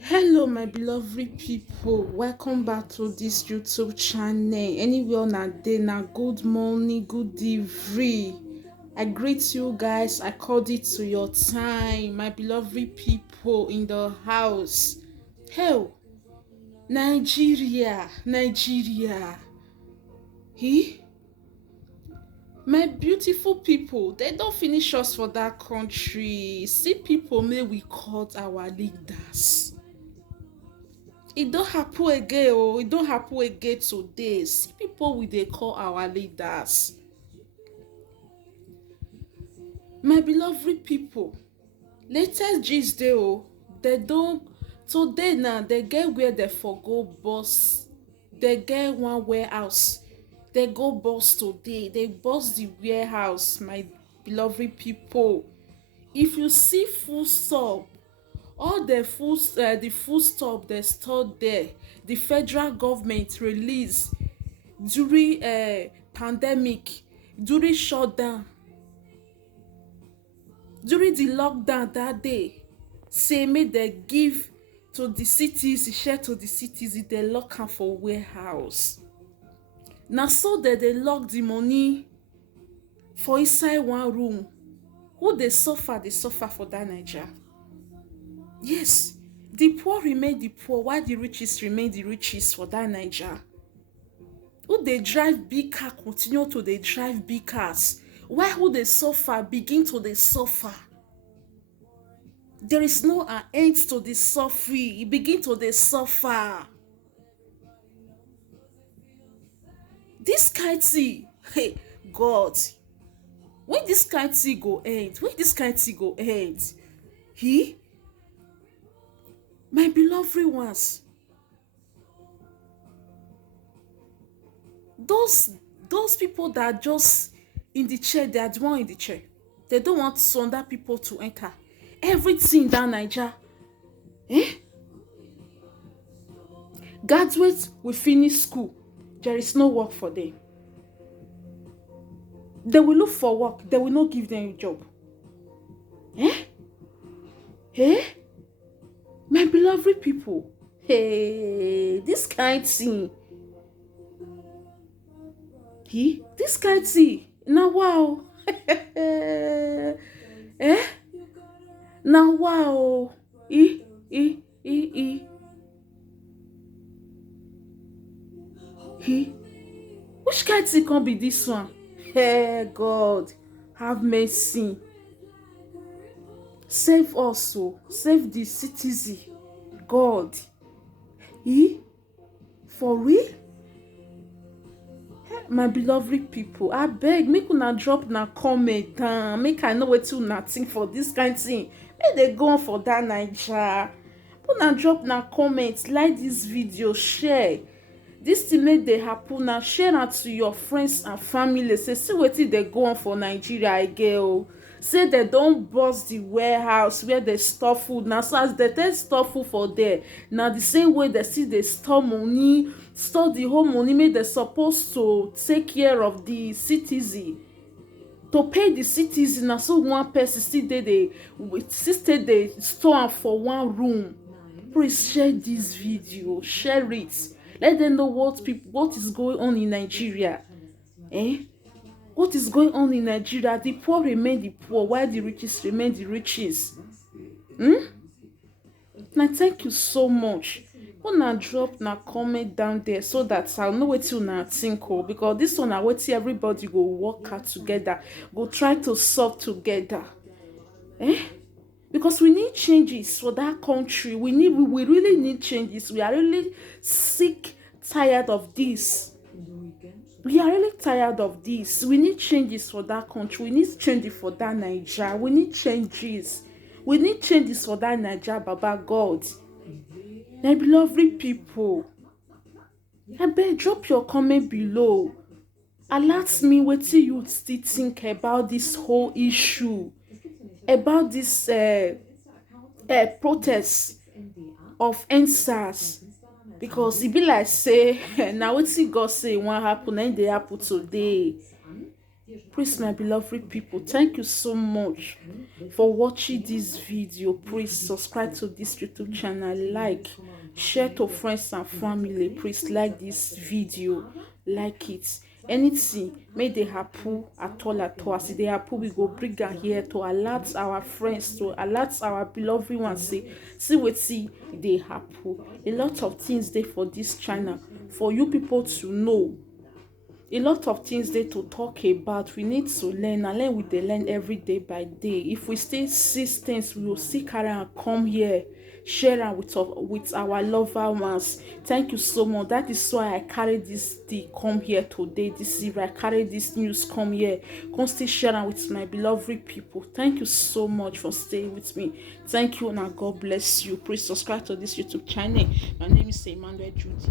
Hello, my beloved people. Welcome back to this YouTube channel. Anywhere on a day, now good morning, good evening. I greet you guys. I called it to your time, my beloved people in the house. Hell, Nigeria. He, my beautiful people, they don't finish us for that country. See people may we call our leaders. It don't happen again, oh, it don't happen again today. See people we dey call our leaders. My beloved people, latest gist dey oh, they don today now they get where they for go boss. They get one warehouse. They go boss today. They boss the warehouse, my beloved people. If you see full stop, all the food stuff they store there, the federal government release during pandemic, during shutdown, during the lockdown that day, say make dem give to the cities, share to the cities, they lock am for warehouse. Na so dem dey lock the money for inside one room. Who dey suffer for that Naija? Yes, the poor remain the poor while the riches remain the riches for that Naija. Who dey drive big car continue to dey drive big cars while who dey suffer begin to dey suffer. There is no end to the suffering. E begin to dey suffer. This kind thing, hey God, when this kind thing go end? When this kind thing go end? He, my beloved ones, those people that are just in the chair, they are the one in the chair. They don't want some other people to enter. Everything down Naija, eh? Graduates will finish school. There is no work for them. They will look for work. They will not give them a job. Eh? Eh? My beloved people. Hey, this kind thing. This kind thing. Now wow. Eh? Now wow. Which kind thing can be this one? Hey God, have mercy. Save us, oh, save the citizen. God. For real? My beloved people, I beg make una drop na comment down. Make I know wetin una think for this kind thing. Make they go on for that Naija. Una drop na comment, like this video, share. This thing make dey happen now. Share am to your friends and family. Say see wetin dey go on for Nigeria again o. Say dem don burst the warehouse where dey store food. Na so as dem take store food for there, na the same way dem still dey store money, store the whole money make dem suppose to take care of the citizen, to pay the citizen. Na so one person still dey store am for one room. Please share this video, share it. Let them know what is going on in Nigeria. What is going on in Nigeria? The poor remain the poor while the riches remain the riches. Now thank you so much. Una drop na comment down there so that I know wetin una think o, because this one na wetin everybody go work out together, go try to solve together. Because we need changes for that country. We really need changes. We are really tired of this. We are really tired of this. We need changes for that country. We need changes for that Naija. We need changes. We need changes for that Naija, Baba God. My beloved people, I beg drop your comment below. Alert me wetin you still think about this whole issue, about this protest of EndSARS. Because e be like say na wetin God say e wan happen na im dey happen today. Please, my beloved people, thank you so much for watching this video. Please subscribe to this YouTube channel, like, share to friends and family. Please like this video, like it. Anything may they happen at all as they happen, we go bring am here to alert our friends, to alert our beloved ones. See wetin dey happen. A lot of things dey for this channel for you people to know. A lot of things dey to talk about. We need to learn, and learn we dey learn every day by day. If we still see things, we will still carry am come here, share am with our lover ones. Thank you so much. That is why I carry this thing come here today, this evening. I carry this news come here, come still share am with my beloved people. Thank you so much for staying with me. Thank you, and God bless you. Please subscribe to this YouTube channel. My name is Emmanuel Judy.